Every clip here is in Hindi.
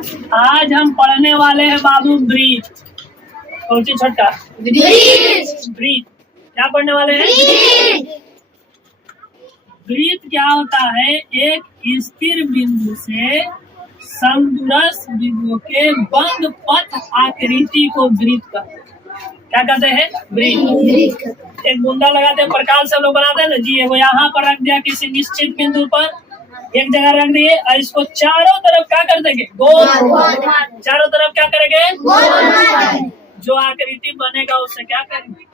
आज हम पढ़ने वाले हैं बाबू ब्रीथ। कौन सी छोटा? ब्रीथ। क्या पढ़ने वाले हैं? ब्रीथ क्या होता है? एक स्थिर बिंदु से समदूरस्थ बिंदु के बंद पथ आकृति को ब्रीथ कहते हैं। क्या कहते हैं? ब्रीथ। एक बूंदा लगाते हैं, प्रकाश से हम लोग बनाते हैं ना जी, वो यहाँ पर रख दिया किसी निश्चित बिंदु पर, एक जगह रख दिए और इसको चारों तरफ क्या कर देंगे? गोल। चारों तरफ क्या करेंगे? गोल। जो आकृति बनेगा उससे क्या करेंगे?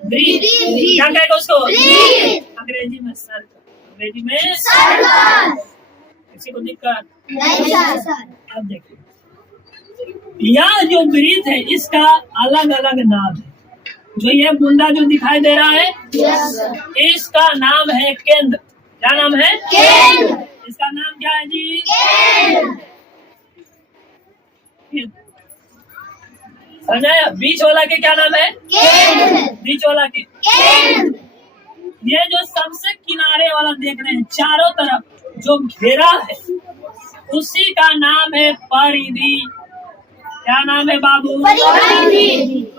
ब्रीथ। क्या कहेगा उसको? अंग्रेजी में सर्कल। अंग्रेजी में सर्कल। किसी को दिक्कत नहीं? अब देखिए, यह जो ब्रीथ है इसका अलग अलग नाम है। जो ये बूंदा जो दिखाई दे रहा है, इसका नाम है केंद्र। क्या नाम है? केंद्र। इसका नाम क्या है जी? समझाया? बीच वाला के क्या नाम है? केंद्र। बीच वाला के केंद्र। ये जो सबसे किनारे वाला देख रहे हैं, चारों तरफ जो घेरा है, उसी का नाम है परिधि। क्या नाम है बाबू? परिधि।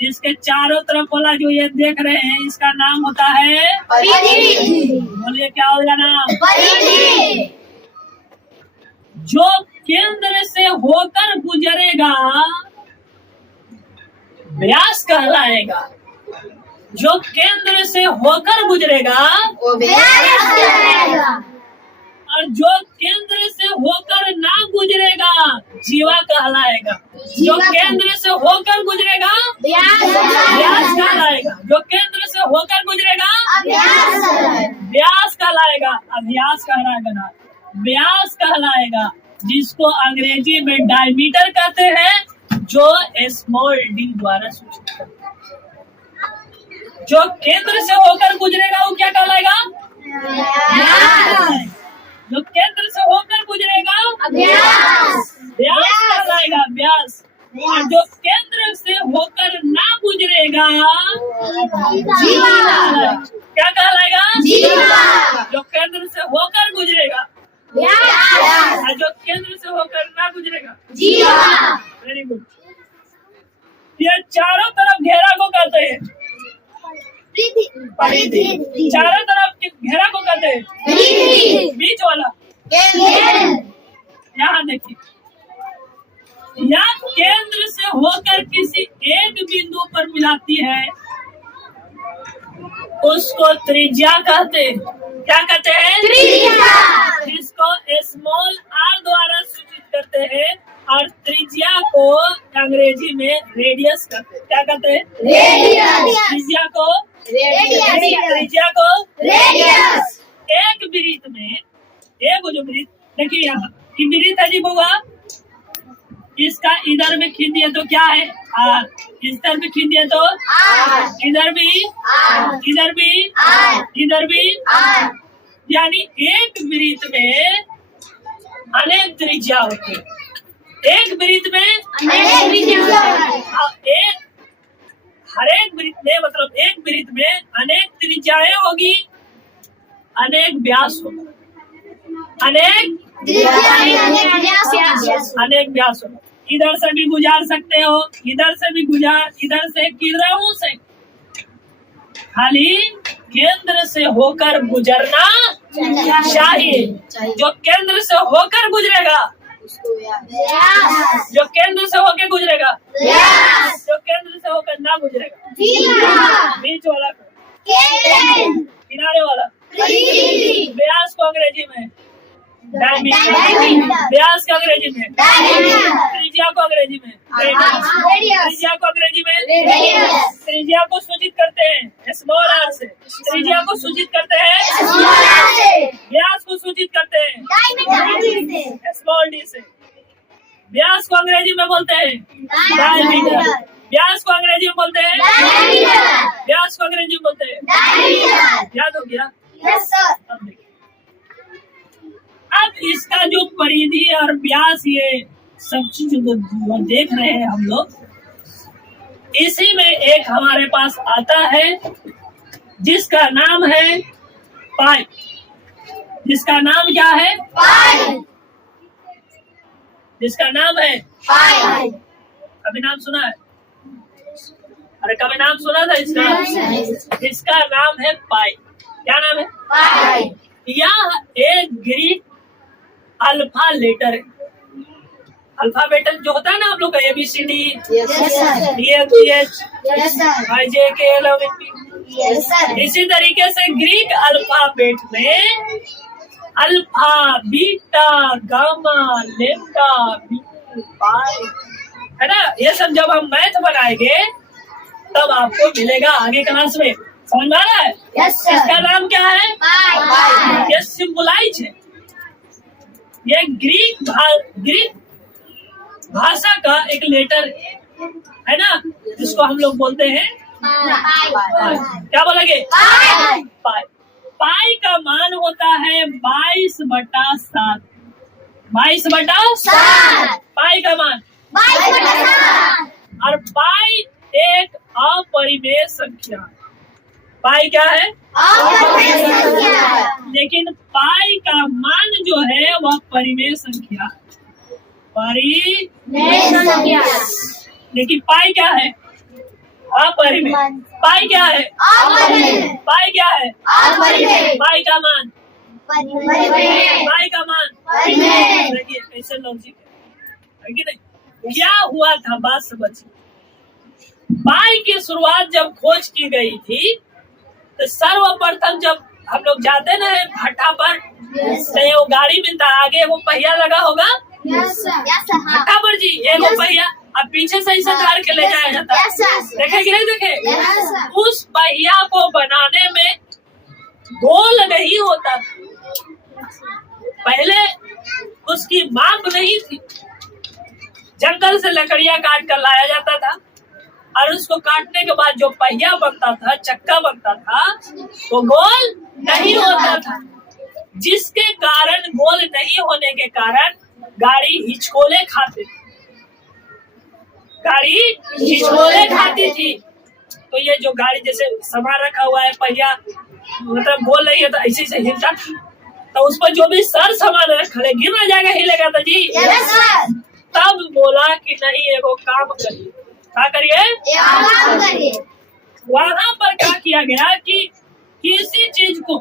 इसके चारों तरफ वाला जो ये देख रहे हैं, इसका नाम होता है परिधि। बोलिए क्या होगा नाम? परिधि। जो केंद्र से होकर गुजरेगा व्यास कहलाएगा। जो केंद्र से होकर गुजरेगा वो व्यास कहलाएगा। और जो केंद्र से होकर ना गुजरेगा जीवा कहलाएगा। जो केंद्र से होकर गुजरेगा व्यास कहलाएगा। जो केंद्र से होकर गुजरेगा व्यास कहलाएगा। अभ्यास कहलाएगा ना, व्यास कहलाएगा, जिसको अंग्रेजी में डायमीटर कहते हैं, जो स्मॉल डी द्वारा सूचित करते हैं। जो केंद्र से होकर गुजरेगा वो क्या कहलाएगा? व्यास। जो केंद्र से होकर गुजरेगा व्यास कहलाएगा, व्यास। और जो केंद्र से होकर ना गुजरेगा जीवा। क्या कहलाएगा? जीवा। जो केंद्र से होकर गुजरेगा व्यास, और जो केंद्र से होकर ना गुजरेगा जीवा। Very good. ये चारों तरफ घेरा को कहते हैं परिधि। चारों तरफ घेरा को कहते हैं बीच वाला। यहाँ देखिए, या केंद्र से होकर किसी एक बिंदु पर मिलाती है, उसको त्रिज्या कहते हैं। क्या कहते हैं? त्रिज्या। जिसको स्मॉल आर द्वारा सूचित करते हैं, और त्रिज्या को अंग्रेजी में रेडियस कहते हैं। क्या कहते हैं? रेडियस। त्रिज्या को त्रिज्या को रेडियस। एक वृत्त में, एक जो वृत्त देखिए यहाँ की वृत्त है जी बुआ, इसका इधर में खींच दिया तो क्या है? आर। इस तरफ में खींच दिया तो आर। इधर भी आर। इधर भी आर। इधर भी आर। यानी एक वृत्त में अनेक त्रिज्या होती है। एक वृत्त में अनेक त्रिज्या, एक हर एक वृत्त में, मतलब एक वृत्त में अनेक त्रिज्याएं होगी, अनेक व्यास होगा, अनेक व्यास होगा। इधर से भी गुजार सकते हो, इधर से भी गुजार, इधर से किधरों से, खाली केंद्र से होकर गुजरना चाहिए। जो केंद्र से होकर गुजरेगा, जो केंद्र से होकर गुजरेगा, जो केंद्र से होकर ना गुजरेगा बीच वाला, किनारे वाला। व्यास को अंग्रेजी में डायमीटर। व्यास को अंग्रेजी में त्रिज्या को अंग्रेजी में त्रिज्या को अंग्रेजी में त्रिज्या को सूचित करते हैं स्मॉल आर से। त्रिज्या को सूचित करते हैं व्यास को सूचित करते हैं स्मॉल डी से। व्यास को अंग्रेजी में बोलते हैं डायमीटर। व्यास को अंग्रेजी में बोलते हैं व्यास को अंग्रेजी में बोलते हैं। याद हो गया? Yes sir. अब इसका जो परिधि और व्यास, ये सब चीज जो देख रहे हैं हम लोग, इसी में एक हमारे पास आता है जिसका नाम है पाइप। जिसका नाम क्या है? पाइप। जिसका नाम है पाई। कभी नाम सुना है? अरे कभी नाम सुना था इसका? इसका नाम है पाई। क्या नाम है? पाई। यह एक ग्रीक अल्फा लेटर है। अल्फाबेट जो होता है ना आप लोग का ABCD, DFGH, IJK, LMNP, इसी तरीके से ग्रीक अल्फाबेट में alpha, beta, gamma, lambda, beta, pi, है ना? ये सब जब हम मैथ बनाएंगे तब आपको मिलेगा आगे क्लास में। समझ में आ रहा है? इसका नाम क्या है? पाई। ये सिंबलाइज है। ये ग्रीक भाषा का एक लेटर है ना, जिसको हम लोग बोलते हैं पाई। क्या बोलेंगे? पाई। पाई का मान होता है 22/7। 22/7 पाई का मान। और पाई एक अपरिमेय संख्या। पाई क्या है? लेकिन पाई का मान जो है वह परिमेय संख्या। लेकिन पाई क्या है? अपरिमेय। पाई क्या है? पाई क्या है? पाई का मान। पाई का मान। देखिए कैसे लॉजिक है कि नहीं? क्या हुआ था बात समझिए। पाई की शुरुआत जब खोज की गई थी तो सर्वप्रथम जब हम लोग जाते ना भट्ठा पर, तो वो गाड़ी मिलता है, आगे वो पहिया लगा होगा भट्ठा पर जी, एगो पहिया, अब पीछे से इसे कार के ले जाया जाता है। देखे कि नहीं देखे? उस पहिया को बनाने में गोल नहीं होता। पहले उसकी माप नहीं थी, जंगल से लकड़ियां काट कर लाया जाता था और उसको काटने के बाद जो पहिया बनता था, चक्का बनता था, वो गोल नहीं होता था, जिसके कारण गोल नहीं होने के कारण गाड़ी हिचकोले खाती थी। तो ये जो गाड़ी जैसे सामान रखा हुआ है, पहिया मतलब गोल नहीं है तो ऐसे से हिलता था, तो उस पर जो भी सर सामान रखा है गिर ना जाएगा, हिलेगा तो जी। तब बोला कि नहीं एगो काम करिए। क्या करिए? वहाँ पर क्या किया गया कि किसी चीज को